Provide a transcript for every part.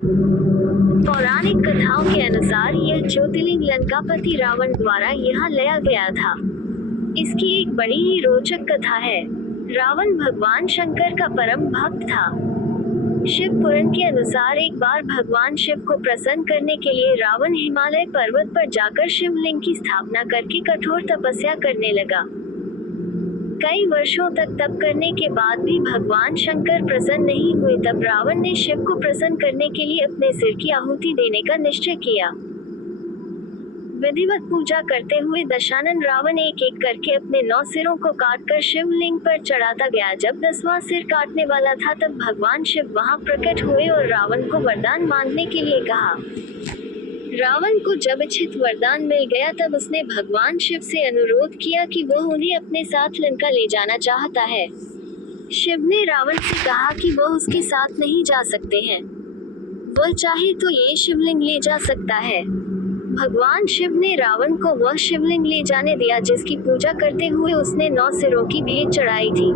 पौराणिक कथाओं के अनुसार यह ज्योतिर्लिंग लंकापति रावण द्वारा यहाँ लाया गया था। इसकी एक बड़ी ही रोचक कथा है। रावण भगवान शंकर का परम भक्त था। शिव पुराण के अनुसार एक बार भगवान शिव को प्रसन्न करने के लिए रावण हिमालय पर्वत पर जाकर शिवलिंग की स्थापना करके कठोर तपस्या करने लगा। कई वर्षों तक तप करने के बाद भी भगवान शंकर प्रसन्न नहीं हुए। तब रावण ने शिव को प्रसन्न करने के लिए अपने सिर की आहुति देने का निश्चय किया। विधिवत पूजा करते हुए दशानन रावण एक एक करके अपने 9 सिरों को काटकर शिवलिंग पर चढ़ाता गया। जब 10वां सिर काटने वाला था तब भगवान शिव वहां प्रकट हुए और रावण को वरदान मांगने के लिए कहा। रावण को जब इच्छित वरदान मिल गया तब उसने भगवान शिव से अनुरोध किया कि वह उन्हें अपने साथ लंका ले जाना चाहता है। शिव ने रावण से कहा कि वह उसके साथ नहीं जा सकते हैं। वह चाहे तो ये शिवलिंग ले जा सकता है। भगवान शिव ने रावण को वह शिवलिंग ले जाने दिया जिसकी पूजा करते हुए उसने 9 सिरों की भेंट चढ़ाई थी।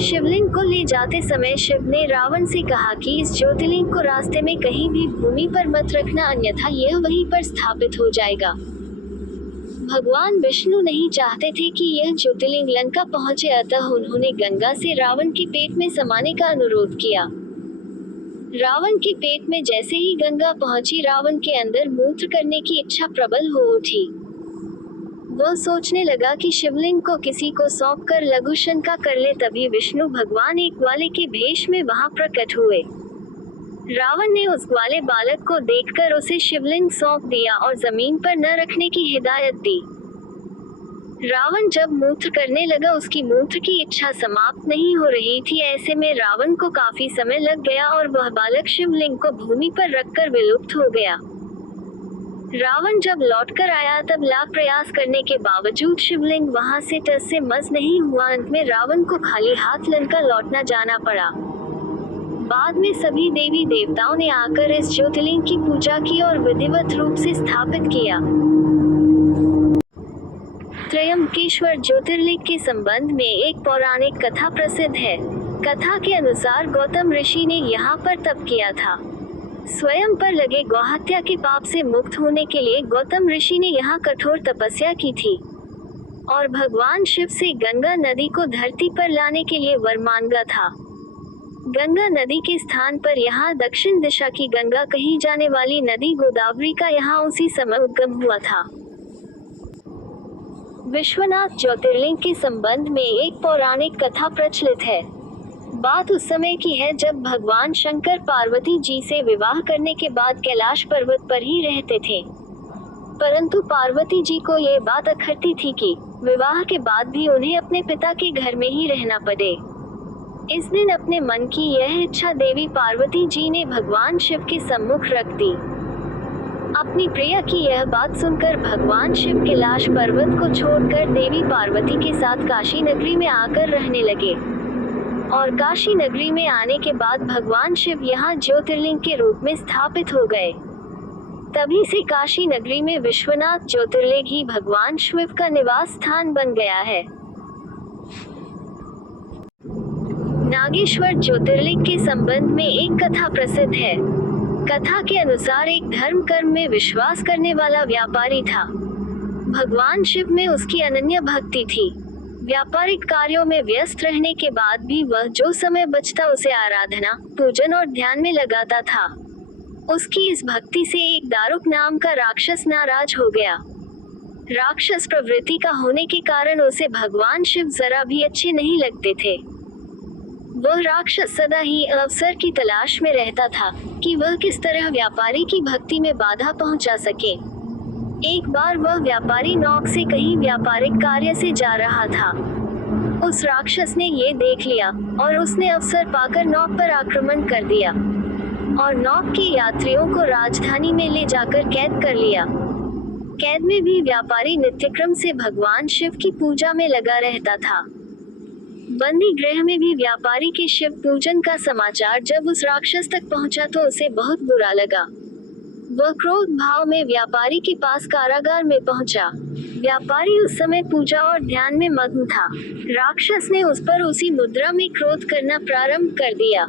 शिवलिंग को ले जाते समय शिव ने रावण से कहा कि इस ज्योतिर्लिंग को रास्ते में कहीं भी भूमि पर मत रखना, अन्यथा यह वहीं पर स्थापित हो जाएगा। भगवान विष्णु नहीं चाहते थे कि यह ज्योतिर्लिंग लंका पहुंचे, अतः उन्होंने गंगा से रावण के पेट में समाने का अनुरोध किया। रावण के पेट में जैसे ही गंगा पहुंची, रावण के अंदर मूत्र करने की इच्छा प्रबल हो उठी। वह सोचने लगा कि शिवलिंग को किसी को सौंपकर लघु शंका कर ले। तभी विष्णु भगवान एक ग्वाले के भेष में वहां प्रकट हुए। रावण ने उस ग्वाले बालक को देखकर उसे शिवलिंग सौंप दिया और जमीन पर न रखने की हिदायत दी। रावण जब मूत्र करने लगा, उसकी मूत्र की इच्छा समाप्त नहीं हो रही थी। ऐसे में रावण को काफी समय लग गया और वह बालक शिवलिंग को भूमि पर रखकर विलुप्त हो गया। रावण जब लौटकर आया तब लाख प्रयास करने के बावजूद शिवलिंग वहां से टस से मस नहीं हुआ। अंत में रावण को खाली हाथ लंका लौटना जाना पड़ा। बाद में सभी देवी देवताओं ने आकर इस ज्योतिर्लिंग की पूजा की और विधिवत रूप से स्थापित किया। त्रयंबकेश्वर ज्योतिर्लिंग के संबंध में एक पौराणिक कथा प्रसिद्ध है। कथा के अनुसार गौतम ऋषि ने यहाँ पर तप किया था। स्वयं पर लगे गौहत्या के पाप से मुक्त होने के लिए गौतम ऋषि ने यहाँ कठोर तपस्या की थी और भगवान शिव से गंगा नदी को धरती पर लाने के लिए वर मांगा था। गंगा नदी के स्थान पर यहाँ दक्षिण दिशा की गंगा कही जाने वाली नदी गोदावरी का यहाँ उसी समय उद्गम हुआ था। विश्वनाथ ज्योतिर्लिंग के संबंध में एक पौराणिक कथा प्रचलित है। बात उस समय की है जब भगवान शंकर पार्वती जी से विवाह करने के बाद कैलाश पर्वत पर ही रहते थे। परंतु पार्वती जी को ये बात अखरती थी कि विवाह के बाद भी उन्हें अपने पिता के घर में ही रहना पड़े। इस दिन अपने मन की यह इच्छा देवी पार्वती जी ने भगवान शिव के सम्मुख रख दी। अपनी प्रिया की यह बात सुनकर भगवान शिव कैलाश पर्वत को छोड़कर देवी पार्वती के साथ काशी नगरी में आकर रहने लगे और काशी नगरी में आने के बाद भगवान शिव यहाँ ज्योतिर्लिंग के रूप में स्थापित हो गए। तभी से काशी नगरी में विश्वनाथ ज्योतिर्लिंग ही भगवान शिव का निवास स्थान बन गया है। नागेश्वर ज्योतिर्लिंग के संबंध में एक कथा प्रसिद्ध है। कथा के अनुसार एक धर्म कर्म में विश्वास करने वाला व्यापारी था। भगवान शिव में उसकी अनन्य भक्ति थी। व्यापारिक कार्यों में व्यस्त रहने के बाद भी वह जो समय बचता उसे आराधना, पूजन और ध्यान में लगाता था। उसकी इस भक्ति से एक दारुक नाम का राक्षस नाराज हो गया। राक्षस प्रवृत्ति का होने के कारण उसे भगवान शिव जरा भी अच्छे नहीं लगते थे। वह राक्षस सदा ही अवसर की तलाश में रहता था कि वह किस तरह व्यापारी की भक्ति में बाधा पहुंचा सके। एक बार वह व्यापारी नौक से कहीं व्यापारिक कार्य से जा रहा था। उस राक्षस ने ये देख लिया और उसने अवसर पाकर नौक पर आक्रमण कर दिया और नौक के यात्रियों को राजधानी में ले जाकर कैद कर लिया। कैद में भी व्यापारी नित्यक्रम से भगवान शिव की पूजा में लगा रहता था। बंदी गृह में भी व्यापारी के शिव पूजन का समाचार जब उस राक्षस तक पहुंचा तो उसे बहुत बुरा लगा। वह क्रोध भाव में व्यापारी के पास कारागार में पहुंचा। व्यापारी उस समय पूजा और ध्यान में मग्न था। राक्षस ने उस पर उसी मुद्रा में क्रोध करना प्रारंभ कर दिया।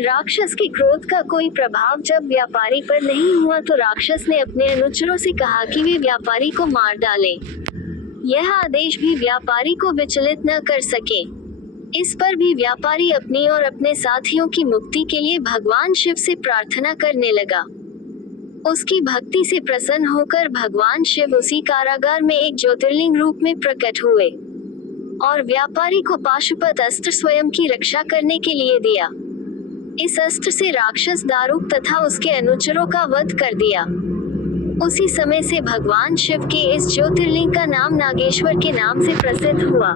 राक्षस के क्रोध का कोई प्रभाव जब व्यापारी पर नहीं हुआ तो राक्षस ने अपने अनुचरों से कहा कि वे व्यापारी को मार डालें। यह आदेश भी व्यापारी को विचलित न कर सके। इस पर भी व्यापारी अपनी और अपने साथियों की मुक्ति के लिए भगवान शिव से प्रार्थना करने लगा। उसकी भक्ति से प्रसन्न होकर भगवान शिव उसी कारागार में एक ज्योतिर्लिंग रूप में प्रकट हुए और व्यापारी को पाशुपत अस्त्र स्वयं की रक्षा करने के लिए दिया। इस अस्त्र से राक्षस दारुक तथा उसके अनुचरों का वध कर दिया। उसी समय से भगवान शिव के इस ज्योतिर्लिंग का नाम नागेश्वर के नाम से प्रसिद्ध हुआ।